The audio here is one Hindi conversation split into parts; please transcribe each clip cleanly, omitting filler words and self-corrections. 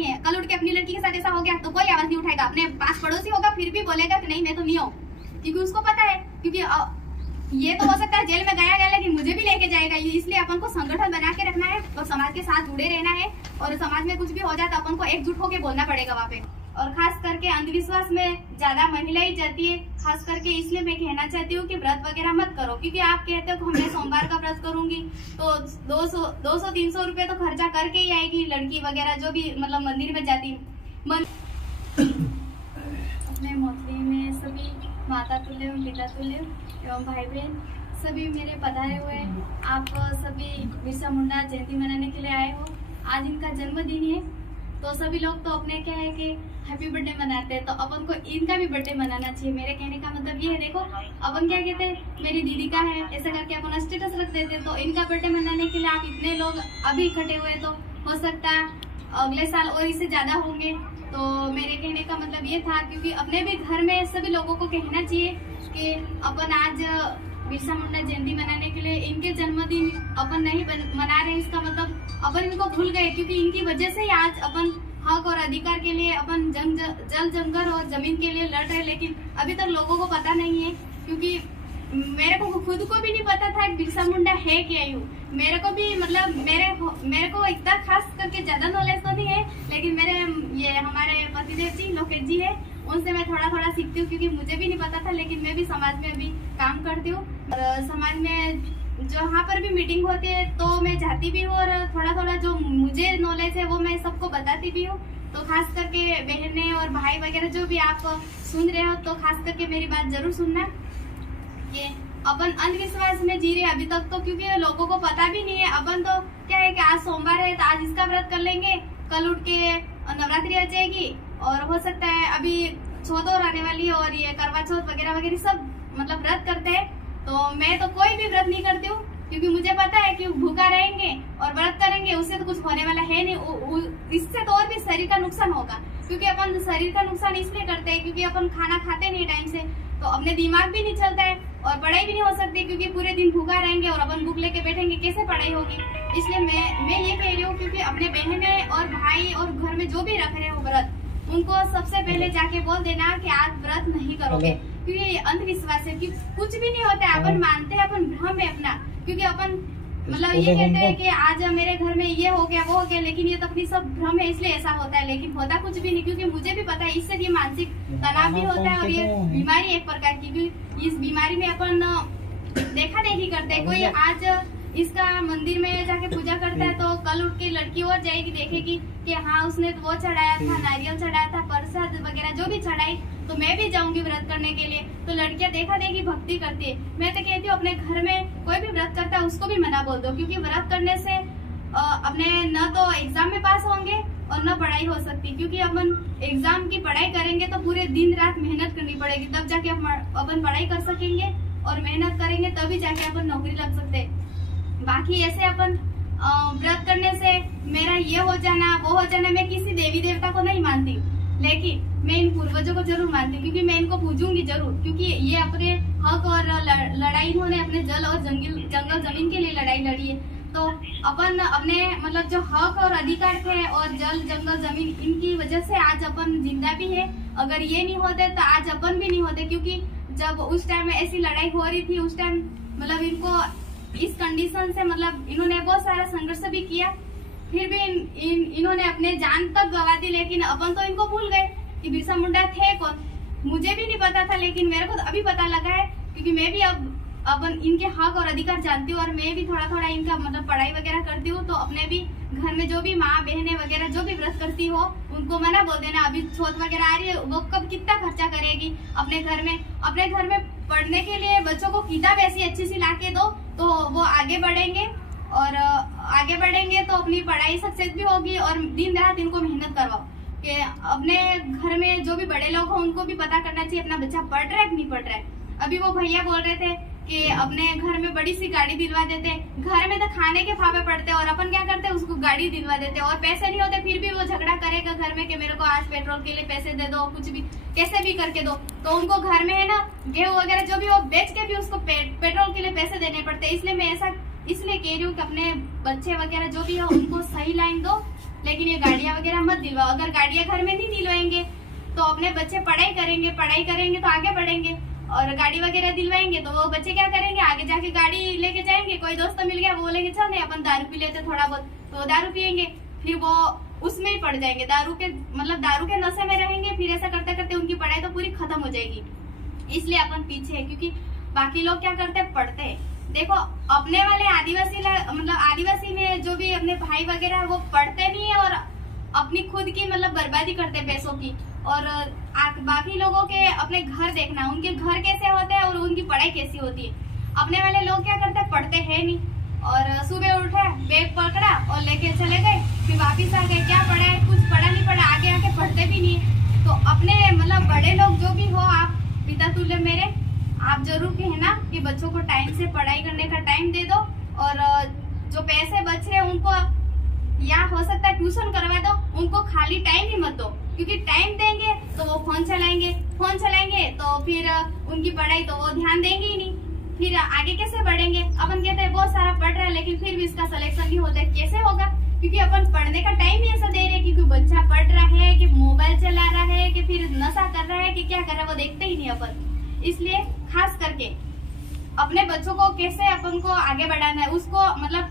नहीं है। कल उठ के अपनी लड़की के साथ ऐसा हो गया तो कोई आवाज नहीं उठाएगा, अपने पास पड़ोसी होगा फिर भी बोलेगा कि नहीं मैं तो नहीं हूँ, क्योंकि उसको पता है, क्योंकि ये तो हो सकता है जेल में गया लेकिन मुझे भी लेके जाएगा। इसलिए अपन को संगठन बना के रखना है और समाज के साथ जुड़े रहना है, और समाज में कुछ भी हो जाता है अपन को एकजुट होकर बोलना पड़ेगा वहाँ पे। और खास करके अंधविश्वास में ज्यादा महिलाएं जाती है, खास करके इसलिए मैं कहना चाहती हूँ कि व्रत वगैरह मत करो, क्योंकि आप कहते हो मैं सोमवार का व्रत करूंगी तो 200-300 रुपए तो खर्चा करके ही आएगी लड़की वगैरह जो भी मतलब मंदिर में जाती। अपने मोहल्ले में सभी माता तुल्य पिता तुल्य एवं भाई बहन सभी मेरे पधारे हुए, आप सभी बिरसा मुंडा जयंती मनाने के लिए आए हो। आज इनका जन्मदिन है तो सभी लोग तो अपने क्या है कि हैप्पी बर्थडे मनाते हैं, तो अपन को इनका भी बर्थडे मनाना चाहिए। मेरे कहने का मतलब ये है, देखो अपन क्या कहते हैं मेरी दीदी का है ऐसा करके अपन स्टेटस रख देते हैं, तो इनका बर्थडे मनाने के लिए आप इतने लोग अभी इकट्ठे हुए तो हो सकता है अगले साल और इससे ज्यादा होंगे। तो मेरे कहने का मतलब ये था, क्योंकि अपने भी घर में सभी लोगों को कहना चाहिए कि अपन आज बिरसा मुंडा जयंती मनाने के लिए इनके जन्मदिन अपन नहीं मना रहे, इसका मतलब अपन इनको भूल गए, क्योंकि इनकी वजह से ही आज अपन हक और अधिकार के लिए अपन जल जंगल और जमीन के लिए लड़ रहे। लेकिन अभी तक लोगों को पता नहीं है, क्योंकि मेरे को खुद को भी नहीं पता था कि बिरसा मुंडा है क्या यूँ। मेरे को भी मतलब मेरे को इतना खास करके ज्यादा नॉलेज तो नहीं है, लेकिन मेरे ये हमारे पतिदेव जी लोकेश जी है उनसे मैं थोड़ा थोड़ा सीखती हूँ, क्योंकि मुझे भी नहीं पता था। लेकिन मैं भी समाज में अभी काम करती हूँ और समाज में जहाँ पर भी मीटिंग होती है तो मैं जाती भी हूँ, और थोड़ा थोड़ा जो मुझे नॉलेज है वो मैं सबको बताती भी हूँ। तो खास करके बहनें और भाई वगैरह जो भी आप सुन रहे हो तो खास करके मेरी बात जरूर सुनना। ये अपन अंधविश्वास में जी रहे अभी तक तो, क्योंकि लोगों को पता भी नहीं है। अपन तो क्या है कि आज सोमवार है तो आज इसका व्रत कर लेंगे, कल उठ के नवरात्रि आ जाएगी और हो सकता है अभी चौथ और आने वाली है और ये करवा चौथ वगैरह वगैरह सब मतलब व्रत करते हैं। तो मैं तो कोई भी व्रत नहीं करती हूँ, क्योंकि मुझे पता है कि भूखा रहेंगे और व्रत करेंगे उससे तो कुछ होने वाला है नहीं, इससे तो और भी शरीर का नुकसान होगा। क्योंकि अपन शरीर का नुकसान इसलिए करते हैं क्योंकि अपन खाना खाते नहीं टाइम से, तो अपने दिमाग भी नहीं चलता है और पढ़ाई भी नहीं हो सकती, क्योंकि पूरे दिन भूखा रहेंगे और अपन भूख लेके बैठेंगे कैसे पढ़ाई होगी। इसलिए मैं ये कह रही हूँ, क्योंकि अपने बहनें और भाई और घर में जो भी रख रहे हो व्रत, उनको सबसे पहले जाके बोल देना कि आज व्रत नहीं करोगे, क्योंकि ये अंधविश्वास है कि कुछ भी नहीं होता है। अपन मानते हैं, अपन भ्रम है अपना, क्योंकि अपन मतलब ये कहते हैं कि आज मेरे घर में ये हो गया वो हो गया, लेकिन ये तो अपनी सब भ्रम है इसलिए ऐसा होता है। लेकिन होता कुछ भी नहीं, क्योंकि मुझे भी पता है इससे ये मानसिक तनाव भी होता है और ये बीमारी एक प्रकार की, क्योंकि इस बीमारी में अपन देखा देखी करते हैं। कोई आज इसका मंदिर में जाके पूजा करता है तो कल उठ के लड़की और जाएगी देखेगी कि हाँ उसने तो वो चढ़ाया था, नारियल चढ़ाया था, प्रसाद वगैरह जो भी चढ़ाई, तो मैं भी जाऊंगी व्रत करने के लिए। तो लड़कियां देखा देखी भक्ति करती है। मैं तो कहती हूँ अपने घर में कोई भी व्रत करता है उसको भी मना बोल दो, क्योंकि व्रत करने से अपने न तो एग्जाम में पास होंगे और न पढ़ाई हो सकती, क्योंकि अपन एग्जाम की पढ़ाई करेंगे तो पूरे दिन रात मेहनत करनी पड़ेगी, तब जाके अपन पढ़ाई कर सकेंगे और मेहनत करेंगे तभी जाके अपन नौकरी लग सकते हैं। बाकी ऐसे अपन व्रत करने से मेरा ये हो जाना वो हो जाना, मैं किसी देवी देवता को नहीं मानती, लेकिन मैं इन पूर्वजों को जरूर मानती हूँ, क्योंकि मैं इनको पूजूंगी जरूर, क्योंकि ये अपने हक और लड़ाई इन्होंने अपने जल और जंगल जमीन के लिए लड़ाई लड़ी है। तो अपन अपने मतलब जो हक और अधिकार थे और जल जंगल जमीन, इनकी वजह से आज अपन जिंदा भी है। अगर ये नहीं होते तो आज अपन भी नहीं होते, क्योंकि जब उस टाइम में ऐसी लड़ाई हो रही थी उस टाइम मतलब इनको इस कंडीशन से मतलब इन्होंने बहुत सारा संघर्ष भी किया, फिर भी इन्होंने अपने जान तक गवा दी। लेकिन अपन तो इनको भूल गए कि बिरसा मुंडा थे कौन। मुझे भी नहीं पता था, लेकिन मेरे को तो अभी पता लगा है, क्योंकि मैं भी अब इनके हक और अधिकार जानती हूँ और मैं भी थोड़ा थोड़ा इनका मतलब पढ़ाई वगैरह करती हूँ। तो अपने भी घर में जो भी माँ बहनें वगैरह जो भी व्रत करती हो उनको मना बोल देना। अभी चौथ वगैरह आ रही है, वो कब कितना खर्चा करेगी अपने घर में पढ़ने के लिए बच्चों को किताब ऐसी अच्छी सी ला के दो तो वो आगे बढ़ेंगे, और आगे बढ़ेंगे तो अपनी पढ़ाई सक्सेस भी होगी। और दिन रात इनको मेहनत करवाओ कि अपने घर में जो भी बड़े लोग हो उनको भी पता करना चाहिए अपना बच्चा पढ़ रहा है कि नहीं पढ़ रहा है। अभी वो भैया बोल रहे थे कि अपने घर में बड़ी सी गाड़ी दिलवा देते, घर में तो खाने के फाफे पड़ते और अपन क्या करते उसको गाड़ी दिलवा देते, और पैसे नहीं होते फिर भी वो झगड़ा करेगा घर में कि मेरे को आज पेट्रोल के लिए पैसे दे दो, कुछ भी कैसे भी करके दो। तो उनको घर में है ना गेहूं वगैरह जो भी वो बेच के भी उसको पेट्रोल के लिए पैसे देने पड़ते। इसलिए मैं ऐसा इसलिए कह रही हूँ कि अपने बच्चे वगैरह जो भी हो उनको सही लाइन दो लेकिन ये गाड़ियां वगैरह मत दिलवाओ। अगर गाड़ियां घर में नहीं दिलवाएंगे तो अपने बच्चे पढ़ाई करेंगे तो आगे बढ़ेंगे, और गाड़ी वगैरह दिलवाएंगे तो वो बच्चे क्या करेंगे, आगे जाके गाड़ी लेके जाएंगे। कोई दोस्त मिल गया, वो बोलेंगे चल नहीं अपन दारू पी लेते थोड़ा बहुत, तो दारू पियेंगे, फिर वो उसमें ही पड़ जाएंगे, दारू के नशे में रहेंगे। फिर ऐसा करते करते उनकी पढ़ाई तो पूरी खत्म हो जाएगी। इसलिए अपन पीछे है, क्योंकि बाकी लोग क्या करते हैं, पढ़ते हैं। देखो अपने वाले आदिवासी में जो भी अपने भाई वगैरह है वो पढ़ते नहीं है और अपनी खुद की बर्बादी करते हैं पैसों की। और बाकी लोगों के अपने घर देखना, उनके घर कैसे होते हैं और उनकी पढ़ाई कैसी होती है। अपने वाले लोग क्या करते हैं, पढ़ते हैं नहीं, और सुबह उठे बैग पकड़ा और लेके चले गए, फिर वापिस आ गए, क्या पढ़ा है, कुछ पढ़ा नहीं पढ़ा, आगे आके पढ़ते भी नहीं है। तो अपने बड़े लोग जो भी हो, आप पिता तुल्य मेरे, आप जरूर कहना कि बच्चों को टाइम से पढ़ाई करने का टाइम दे दो, और जो पैसे बच रहे उनको या हो सकता है ट्यूशन करवा दो, उनको खाली टाइम ही मत दो, क्योंकि टाइम देंगे तो वो फोन चलाएंगे तो फिर उनकी पढ़ाई तो वो ध्यान देंगे ही नहीं, फिर आगे कैसे बढ़ेंगे। अपन कहते हैं बहुत सारा पढ़ रहा है लेकिन फिर भी इसका सिलेक्शन नहीं होता है, कैसे होगा, क्योंकि अपन पढ़ने का टाइम ही ऐसा दे रहे हैं, क्योंकि बच्चा पढ़ रहा है कि मोबाइल चला रहा है कि फिर नशा कर रहा है कि क्या कर रहा है, वो देखते ही नहीं अपन। इसलिए खास करके अपने बच्चों को कैसे अपन को आगे बढ़ाना है, उसको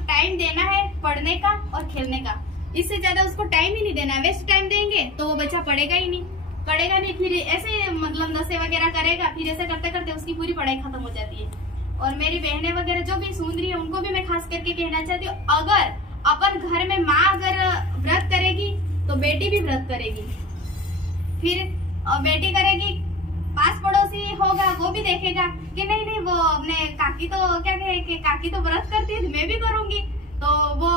टाइम देना है पढ़ने का और खेलने का, इससे ज्यादा उसको टाइम ही नहीं देना है। वेस्ट टाइम देंगे तो वो बच्चा पढ़ेगा नहीं, फिर ऐसे नशे वगैरह करेगा, फिर ऐसे करते करते उसकी पूरी पढ़ाई खत्म हो जाती है। और मेरी बहनें वगैरह जो भी सुन रही है उनको भी मैं खास करके कहना चाहती हूँ, अगर अपन घर में माँ अगर व्रत करेगी तो बेटी भी व्रत करेगी, फिर बेटी करेगी, पास पड़ोसी होगा वो भी देखेगा कि नहीं वो अपने काकी तो क्या कहे कि काकी तो व्रत करती है, मैं भी करूंगी, तो वो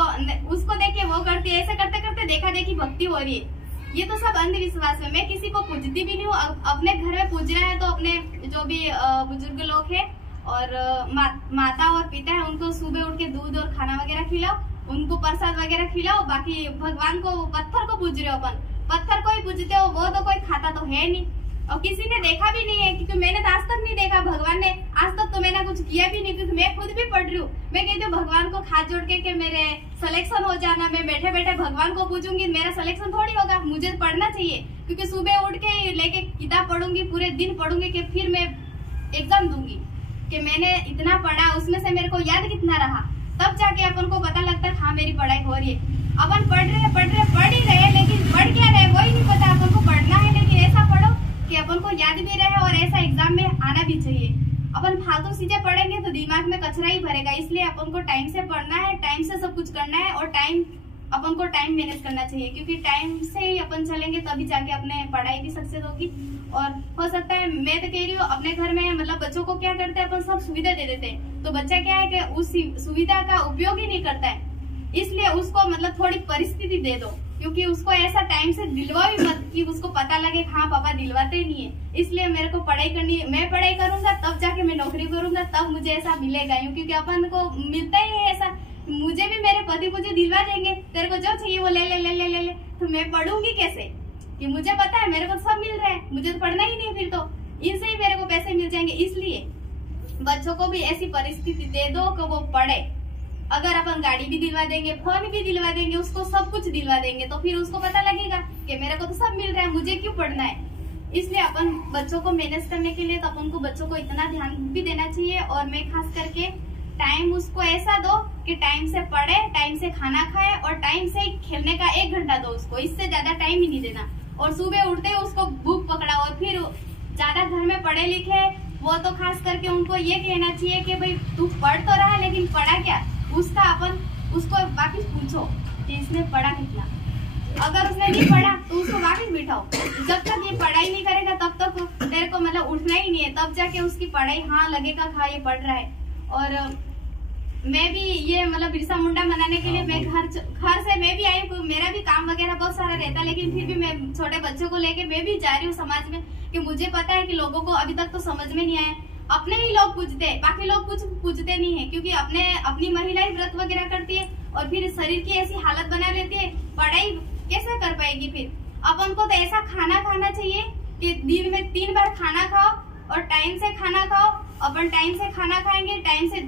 उसको देख के वो करती है। ऐसे करते करते देखा देखी भक्ति हो रही है। ये तो सब अंधविश्वास है, मैं किसी को पूजती भी नहीं हूँ। अपने घर में पूजना है तो अपने जो भी बुजुर्ग लोग है और माता और पिता है उनको सुबह उठ के दूध और खाना वगैरह खिलाओ, उनको प्रसाद वगैरह खिलाओ। बाकी भगवान को, पत्थर को पूज रहे हो, अपन पत्थर को ही पूजते हो, वो तो कोई खाता तो है नहीं और किसी ने देखा भी नहीं है, क्योंकि मैंने तो आज तक नहीं देखा, भगवान ने आज तक तो मैंने कुछ किया भी नहीं, क्योंकि मैं खुद भी पढ़ रही हूँ। मैं कहती हूँ भगवान को हाथ जोड़ के मेरे सिलेक्शन हो जाना, मैं बैठे बैठे भगवान को पूजूंगी, मेरा सिलेक्शन थोड़ी होगा। मुझे पढ़ना चाहिए, क्योंकि सुबह उठ के लेके किताब पढ़ूंगी, पूरे दिन पढ़ूंगी कि फिर मैं एग्जाम दूंगी कि मैंने इतना पढ़ा, उसमें से मेरे को याद कितना रहा, तब जाके अपन को पता लगता है हाँ मेरी पढ़ाई हो रही है। अपन पढ़ ही रहे लेकिन पढ़ क्या रहे वही नहीं पता। अपन को पढ़ना है लेकिन ऐसा पढ़ो कि अपन को याद भी रहे और ऐसा एग्जाम में आना भी चाहिए। अपन फालतू चीजें पढ़ेंगे तो दिमाग में कचरा ही भरेगा। इसलिए अपन को टाइम से पढ़ना है, टाइम से सब कुछ करना है और अपन को टाइम मैनेज करना चाहिए, क्योंकि टाइम से ही अपन चलेंगे तभी जाके अपने पढ़ाई भी सक्सेस होगी। और हो सकता है, मैं तो कह रही हूँ अपने घर में बच्चों को क्या करते हैं, अपन सब सुविधा दे देते हैं, तो बच्चा क्या है कि उस सुविधा का उपयोग ही नहीं करता है। इसलिए उसको थोड़ी परिस्थिति दे दो, क्योंकि उसको ऐसा टाइम से दिलवा भी मत कि उसको पता लगे हाँ पापा दिलवाते नहीं है। इसलिए मेरे को पढ़ाई करनी है, मैं पढ़ाई करूंगा तब जाके मैं नौकरी करूंगा, तब मुझे ऐसा मिलेगा, क्योंकि अपन को मिलता ही है ऐसा। मुझे भी मेरे पति मुझे दिलवा देंगे, तेरे को जो चाहिए वो ले ले ले ले ले ले, तो मैं पढ़ूंगी कैसे, कि मुझे पता है मेरे को सब मिल रहा है, मुझे तो पढ़ना ही नहीं, फिर तो इनसे ही मेरे को पैसे मिल जाएंगे। इसलिए बच्चों को भी ऐसी परिस्थिति दे दो कि वो पढ़े। अगर अपन गाड़ी भी दिलवा देंगे, फोन भी दिलवा देंगे, उसको सब कुछ दिलवा देंगे, तो फिर उसको पता लगेगा कि मेरे को तो सब मिल रहा है, मुझे क्यों पढ़ना है। इसलिए अपन बच्चों को मैनेज करने के लिए तो अपन को बच्चों को इतना ध्यान भी देना चाहिए। और मैं खास करके टाइम उसको ऐसा दो कि टाइम से पढ़े, टाइम से खाना खाए और टाइम से खेलने का 1 घंटा दो उसको, इससे ज्यादा टाइम ही नहीं देना। और सुबह उठते ही उसको भूख पकड़ा। और फिर ज्यादा घर में पढ़े लिखे वो तो खास करके उनको ये कहना चाहिए कि भाई तू पढ़ तो रहा लेकिन पढ़ा क्या, उसका अपन उसको वापिस पूछो कि इसने पढ़ा कितना। अगर उसने नहीं पढ़ा तो उसको वापिस बिठाओ। जब तक ये पढ़ाई नहीं करेगा तब तक तेरे को उठना ही नहीं है, तब जाके उसकी पढ़ाई हाँ लगेगा हाँ ये पढ़ रहा है। और मैं भी ये बिरसा मुंडा मनाने के लिए मैं घर से मैं भी आई हूँ, मेरा भी काम वगैरह बहुत सारा रहता है, लेकिन फिर भी मैं छोटे बच्चों को लेके मैं भी जा रही हूँ समाज में, कि मुझे पता है कि लोगों को अभी तक तो समझ में नहीं आया। अपने ही लोग पूछते हैं, बाकी लोग कुछ पूछते नहीं है, क्योंकि अपनी महिला ही व्रत वगैरह करती है और फिर शरीर की ऐसी हालत बना लेती है, पढ़ाई कैसे कर पाएगी। फिर अपन को तो ऐसा खाना खाना चाहिए कि दिन में 3 बार खाना खाओ और टाइम से खाना खाओ। अपन टाइम से खाना खाएंगे, टाइम से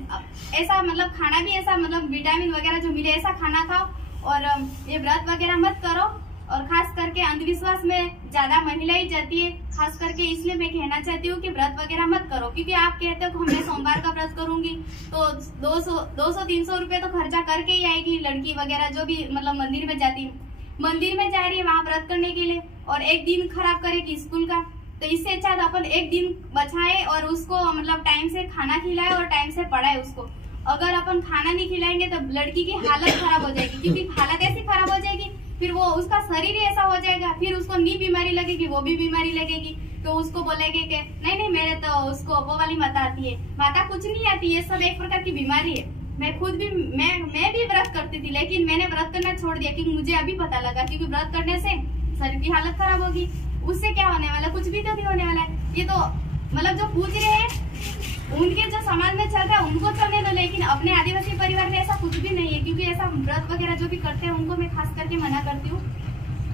ऐसा खाना भी ऐसा विटामिन वगैरह जो मिले ऐसा खाना खाओ। और ये व्रत वगैरह मत करो। और खास करके अंधविश्वास में ज्यादा महिला ही जाती है, खास करके इसलिए मैं कहना चाहती हूँ कि व्रत वगैरह मत करो। क्योंकि आप कहते हो मैं सोमवार का व्रत करूंगी तो 200-300 रुपए तो खर्चा करके ही आएगी लड़की वगैरह, जो भी मतलब मंदिर में जाती है, मंदिर में जा रही है वहाँ व्रत करने के लिए, और एक दिन खराब करेगी स्कूल का। तो इससे अच्छा तो अपन एक दिन बचाए और उसको मतलब टाइम से खाना खिलाए और टाइम से पढ़ाए उसको। अगर अपन खाना नहीं खिलाएंगे तो लड़की की हालत खराब हो जाएगी, क्योंकि हालत ऐसी खराब हो जाएगी फिर वो उसका शरीर ही ऐसा हो जाएगा, फिर उसको नी बीमारी लगेगी, वो भी बीमारी लगेगी। तो उसको बोलेंगे कि नहीं मेरे तो उसको वो वाली माता आती है। माता कुछ नहीं आती, ये सब एक प्रकार की बीमारी है। मैं खुद भी मैं भी व्रत करती थी, लेकिन मैंने व्रत करना छोड़ दिया क्योंकि मुझे अभी पता लगा, क्योंकि व्रत करने से शरीर की हालत खराब होगी। उससे क्या होने वाला, कुछ भी तो नहीं होने वाला है। ये तो मतलब जो पूछ रहे हैं उनके जो समाज में चल रहा है उनको चलने दो, लेकिन अपने आदिवासी परिवार में ऐसा कुछ भी नहीं है। क्योंकि ऐसा व्रत वगैरह जो भी करते हैं उनको मैं खास करके मना करती हूँ,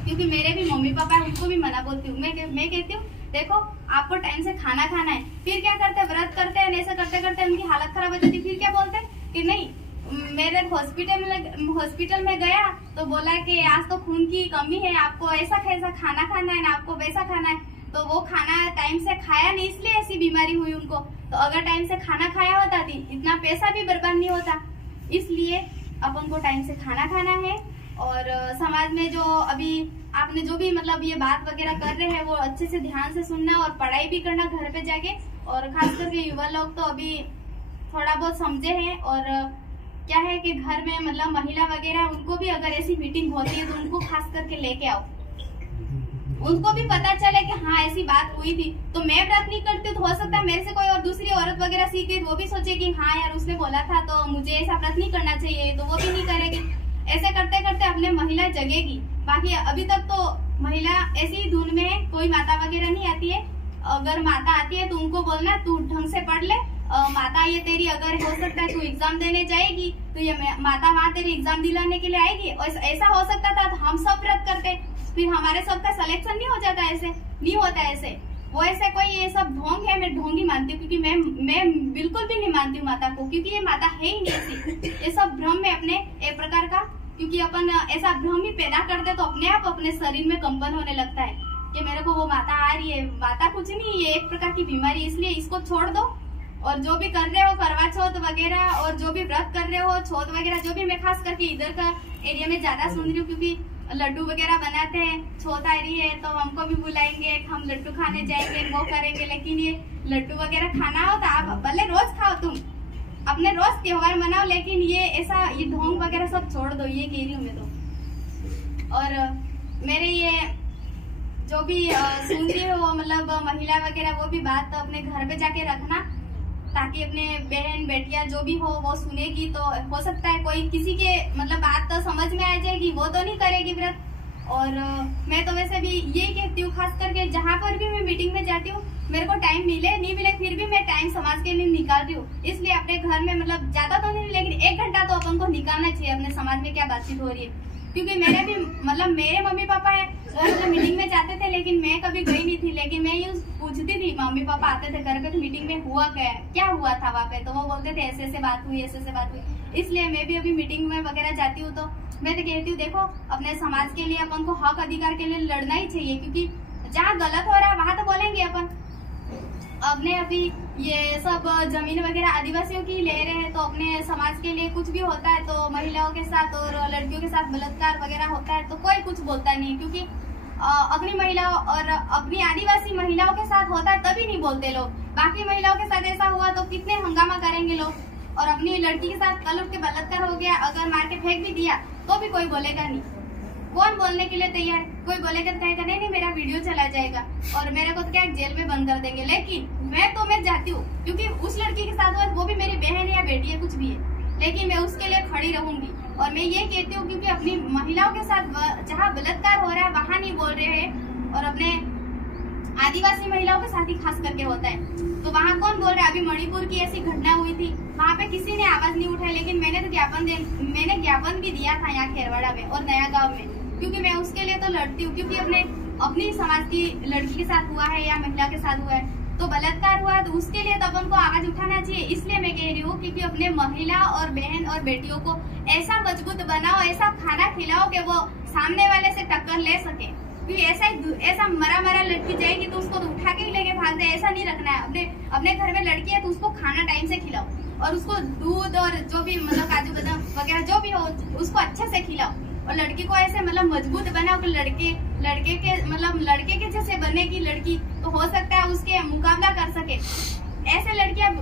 क्योंकि मेरे भी मम्मी पापा है उनको भी मना बोलती हूँ। मैं कहती हूँ देखो आपको टाइम से खाना खाना है, फिर क्या करते हैं व्रत करते हैं, ऐसा करते करते उनकी हालत खराब हो जाती है। फिर क्या बोलते हैं कि नहीं मेरे हॉस्पिटल में गया तो बोला कि आज तो खून की कमी है, आपको ऐसा कैसा खाना खाना है ना, आपको वैसा खाना है। तो वो खाना टाइम से खाया नहीं, इसलिए ऐसी बीमारी हुई उनको। तो अगर टाइम से खाना खाया होता थी इतना पैसा भी बर्बाद नहीं होता। इसलिए अपन को टाइम से खाना खाना है। और समाज में जो अभी आपने जो भी मतलब ये बात वगैरह कर रहे हैं वो अच्छे से ध्यान से सुनना और पढ़ाई भी करना घर पे जाके। और खास करके युवा लोग तो अभी थोड़ा बहुत समझे हैं। और क्या है कि घर में मतलब महिला वगैरह उनको भी अगर ऐसी मीटिंग होती है तो उनको खास करके लेके आओ, उनको भी पता चले कि हाँ ऐसी बात हुई थी। तो मैं व्रत नहीं करती तो हो सकता है मेरे से कोई और दूसरी औरत वगैरह सीखे, वो भी सोचे कि हाँ यार उसने बोला था तो मुझे ऐसा व्रत नहीं करना चाहिए, तो वो भी नहीं करेगी। ऐसे करते करते अपने महिला जगेगी। बाकी अभी तक तो महिला ऐसी ही धुन में है, कोई माता वगैरह नहीं आती है। अगर माता आती है तो उनको बोलना तू ढंग से पढ़ ले, माता ये तेरी अगर हो सकता है तू एग्जाम देने जाएगी तो ये माता वहाँ तेरी एग्जाम दिलाने के लिए आएगी। और ऐसा हो सकता था तो हम सब व्रत करते, फिर हमारे सबका सिलेक्शन नहीं हो जाता। ऐसे नहीं होता, ऐसे वो ऐसे कोई ये सब ढोंग है, मैं ढोंग ही मानती हूँ। क्योंकि मैं बिल्कुल भी नहीं मानती हूँ माता को, क्योंकि ये माता है ही नहीं ऐसी। ये सब भ्रम में अपने एक प्रकार का, क्योंकि अपन ऐसा भ्रम ही पैदा करते तो अपने आप अपने शरीर में कंपन होने लगता है कि मेरे को वो माता आ रही है। माता कुछ नहीं, ये एक प्रकार की बीमारी। इसलिए इसको छोड़ दो। और जो भी कर रहे हो करवा चौथ वगैरह और जो भी व्रत कर रहे हो चौथ वगैरह, जो भी मैं खास करके इधर का एरिया में ज्यादा सुन रही हूँ, क्योंकि लड्डू वगैरह बनाते हैं, चौथ आ रही है तो हमको भी बुलाएंगे, हम लड्डू खाने जाएंगे, वो करेंगे। लेकिन ये लड्डू वगैरह खाना हो तो आप भले रोज खाओ, तुम अपने रोज त्योहार मनाओ, लेकिन ये ऐसा ये ढोंग वगैरह सब छोड़ दो, ये कह रही हूँ मैं तो। और मेरे ये जो भी सुन रही हो मतलब महिला वगैरह, वो भी बात अपने घर पे जाके रखना, ताकि अपने बहन बेटियां जो भी हो वो सुनेगी तो हो सकता है कोई किसी के मतलब बात तो समझ में आ जाएगी, वो तो नहीं करेगी व्रत। और मैं तो वैसे भी यही कहती हूँ, खास करके जहाँ पर भी मैं मीटिंग में जाती हूँ, मेरे को टाइम मिले नहीं मिले फिर भी मैं टाइम समाज के लिए निकालती हूँ। इसलिए अपने घर में मतलब ज्यादा तो नहीं लेकिन 1 घंटा तो अपन को निकालना चाहिए अपने समाज में क्या बातचीत हो रही है। क्योंकि मेरे भी मतलब मेरे मम्मी पापा है वो मतलब मीटिंग में जाते थे, लेकिन मैं कभी गई नहीं थी। लेकिन मैं यूँ पूछती थी, मम्मी पापा आते थे घर पे तो मीटिंग में हुआ क्या हुआ था वहाँ पे, तो वो बोलते थे ऐसे ऐसे बात हुई, ऐसे ऐसे बात हुई। इसलिए मैं भी अभी मीटिंग में वगैरह जाती हूँ तो मैं तो कहती हूँ देखो अपने समाज के लिए अपन को हक अधिकार के लिए लड़ना ही चाहिए। क्योंकि जहाँ गलत हो रहा है वहाँ तो बोलेंगे अपन। अपने अभी ये सब जमीन वगैरह आदिवासियों की ले रहे हैं, तो अपने समाज के लिए कुछ भी होता है तो महिलाओं के साथ और लड़कियों के साथ बलात्कार वगैरह होता है तो कोई कुछ बोलता नहीं। क्योंकि अपनी महिलाओं और अपनी आदिवासी महिलाओं के साथ होता है तभी नहीं बोलते लोग। बाकी महिलाओं के साथ ऐसा हुआ तो कितने हंगामा करेंगे लोग। और अपनी लड़की के साथ कल उठ के बलात्कार हो गया, अगर मार के फेंक भी दिया तो भी कोई बोलेगा नहीं। कौन बोलने के लिए तैयार? कोई बोलेगा तो कहेगा नहीं मेरा वीडियो चला जाएगा और मेरे को तो क्या जेल में बंद कर देंगे। लेकिन मैं जाती हूँ, क्योंकि उस लड़की के साथ वो भी मेरी बहन है या बेटी है कुछ भी है, लेकिन मैं उसके लिए खड़ी रहूंगी। और मैं ये कहती हूँ क्योंकि अपनी महिलाओं के साथ जहाँ बलात्कार हो रहा है वहाँ नहीं बोल रहे हैं, और अपने आदिवासी महिलाओं के साथ ही खास करके होता है तो वहाँ कौन बोल रहा है। अभी मणिपुर की ऐसी घटना हुई थी, वहाँ पे किसी ने आवाज नहीं उठाई, लेकिन मैंने तो ज्ञापन भी दिया था यहाँ खेरवाड़ा में और नया गांव में, क्योंकि मैं उसके लिए तो लड़ती हूँ। क्योंकि अपनी समाज की लड़की के साथ हुआ है या महिला के साथ हुआ है तो बलात्कार हुआ, तो उसके लिए तो अपन को आवाज उठाना चाहिए। इसलिए मैं कह रही हूँ क्योंकि अपने महिला और बहन और बेटियों को ऐसा मजबूत बनाओ, ऐसा खाना खिलाओ कि वो सामने वाले से टक्कर ले सके। क्योंकि ऐसा मरा लड़की जाएगी तो उसको तो उठा के ही लेके भाग जाए, ऐसा नहीं रखना है। अपने घर में लड़की है तो उसको खाना टाइम से खिलाओ और उसको दूध और जो भी मतलब काजू बादाम वगैरह जो भी हो उसको अच्छे से खिलाओ। और लड़की को ऐसे मतलब मजबूत बनाओ कि लड़के के जैसे बनेगी लड़की तो हो सकता है उसके मुकाबला कर सके। ऐसे लड़कियां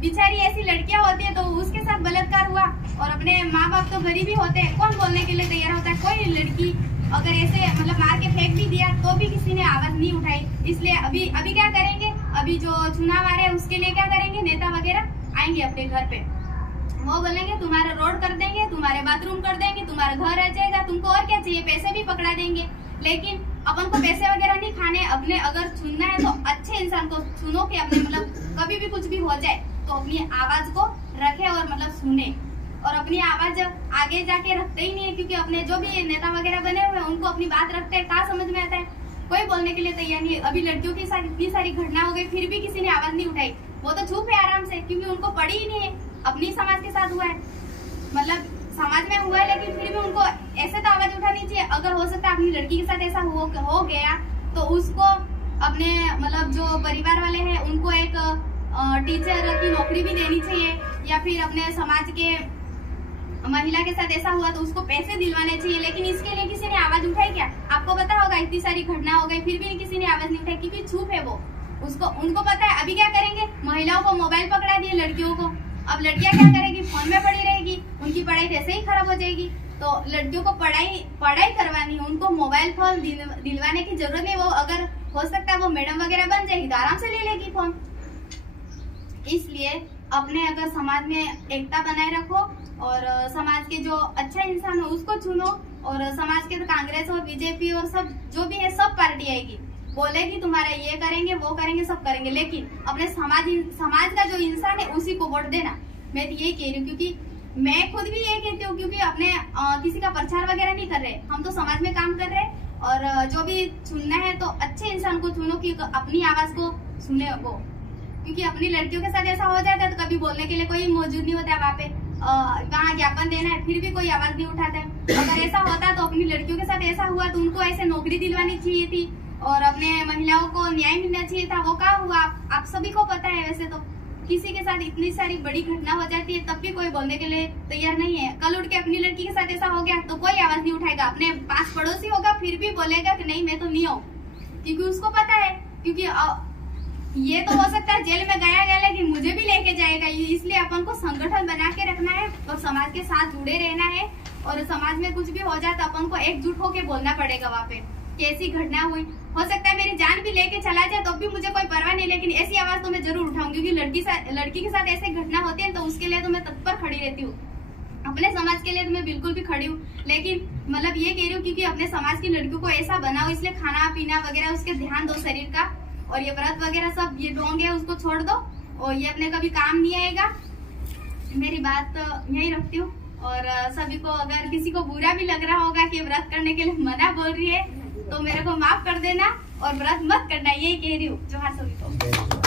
बेचारी ऐसी लड़कियां होती है तो उसके साथ बलात्कार हुआ और अपने माँ बाप तो गरीब ही होते हैं, कौन बोलने के लिए तैयार होता है। कोई लड़की अगर ऐसे मतलब मार के फेंक भी दिया तो भी किसी ने आवाज नहीं उठाई। इसलिए अभी क्या करेंगे, अभी जो चुनाव आ रहे हैं उसके लिए क्या करेंगे, नेता वगैरह आएंगे अपने घर पे, वो बोलेंगे तुम्हारा रोड कर देंगे, तुम्हारे बाथरूम कर देंगे, तुम्हारा घर आ जाएगा, तुमको और क्या चाहिए, पैसे भी पकड़ा देंगे। लेकिन अपन को पैसे वगैरह नहीं खाने, अपने अगर चुनना है तो अच्छे इंसान को चुनो कि अपने मतलब कभी भी कुछ भी हो जाए तो अपनी आवाज को रखे और मतलब सुने। और अपनी आवाज आगे जाके रखते ही नहीं है क्योंकि अपने जो भी नेता वगैरह बने हुए हैं उनको अपनी बात रखते हैं, कहाँ समझ में आता है, कोई बोलने के लिए तैयार नहीं है। अभी लड़कियों के साथ इतनी सारी घटना हो गई फिर भी किसी ने आवाज नहीं उठाई, वो तो चुप है आराम से क्योंकि उनको पड़ी ही नहीं है। अपनी समाज के साथ हुआ है, मतलब समाज में हुआ है, लेकिन फिर भी उनको ऐसे तो आवाज उठानी चाहिए। अगर हो सकता है अपनी लड़की के साथ ऐसा हो गया तो उसको अपने मतलब जो परिवार वाले हैं उनको एक टीचर की नौकरी भी देनी चाहिए, या फिर अपने समाज के महिला के साथ ऐसा हुआ तो उसको पैसे दिलवाने चाहिए। लेकिन इसके लिए किसी ने आवाज उठाई क्या? आपको पता होगा इतनी सारी घटना हो गई फिर भी किसी ने आवाज नहीं उठाई क्योंकि चुप है वो। उनको पता है। अभी क्या करेंगे, महिलाओं को मोबाइल पकड़ा दिए, लड़कियों को, अब लड़कियां क्या करेगी, फोन में पड़ी रहेगी, उनकी पढ़ाई वैसे ही खराब हो जाएगी। तो लड़कियों को पढ़ाई करवानी है, उनको मोबाइल फोन दिलवाने की जरूरत नहीं। वो अगर हो सकता है वो मैडम वगैरह बन जाएगी तो आराम से ले लेगी फोन। इसलिए अपने अगर समाज में एकता बनाए रखो और समाज के जो अच्छा इंसान हो उसको चुनो। और समाज के तो कांग्रेस और बीजेपी और सब जो भी है सब पार्टी आएगी, बोलेगी तुम्हारा ये करेंगे वो करेंगे सब करेंगे, लेकिन अपने समाज का जो इंसान है उसी को वोट देना। मैं तो यही कह रही हूँ क्योंकि मैं खुद भी यही कहती हूँ क्योंकि अपने किसी का प्रचार वगैरह नहीं कर रहे, हम तो समाज में काम कर रहे हैं। और जो भी चुनना है तो अच्छे इंसान को चुनो कि अपनी आवाज को सुने वो, क्योंकि अपनी लड़कियों के साथ ऐसा हो जाता है तो कभी बोलने के लिए कोई मौजूद नहीं होता है वहाँ पे, वहाँ ज्ञापन देना है फिर भी कोई आवाज नहीं उठाता है। अगर ऐसा होता तो अपनी लड़कियों के साथ ऐसा हुआ तो उनको ऐसे नौकरी दिलवानी चाहिए थी और अपने महिलाओं को न्याय मिलना चाहिए था। वो क्या हुआ आप सभी को पता है। वैसे तो किसी के साथ इतनी सारी बड़ी घटना हो जाती है तब भी कोई बोलने के लिए तैयार नहीं है। कल उठ के अपनी लड़की के साथ ऐसा हो गया तो कोई आवाज नहीं उठाएगा, अपने पास पड़ोसी होगा फिर भी बोलेगा कि नहीं मैं तो नहीं हूँ, क्योंकि उसको पता है क्योंकि ये तो हो सकता है जेल में गया लेकिन मुझे भी लेके जाएगा। इसलिए अपन को संगठन बना के रखना है और समाज के साथ जुड़े रहना है। और समाज में कुछ भी हो जाए तो अपन को एकजुट होके बोलना पड़ेगा वहाँ पे कैसी घटना हुई। हो सकता है मेरी जान भी लेके चला जाए तो भी मुझे कोई परवाह नहीं, लेकिन ऐसी आवाज तो मैं जरूर उठाऊंगी क्योंकि लड़की के साथ ऐसी घटना होती है तो उसके लिए तो मैं तत्पर खड़ी रहती हूँ। अपने समाज के लिए तो मैं बिल्कुल भी खड़ी हूँ, लेकिन मतलब ये कह रही हूँ क्योंकि अपने समाज की लड़कियों को ऐसा बनाओ, इसलिए खाना पीना वगैरह उसके ध्यान दो शरीर का। और ये व्रत वगैरह सब ये ढोंग है उसको छोड़ दो और ये अपने कभी काम नहीं आएगा। मेरी बात यही रखती हूँ। और सभी को अगर किसी को बुरा भी लग रहा होगा कि व्रत करने के लिए मना बोल रही है तो मेरे को माफ कर देना और व्रत मत करना, यही कह रही हूँ। जोहार सभी को।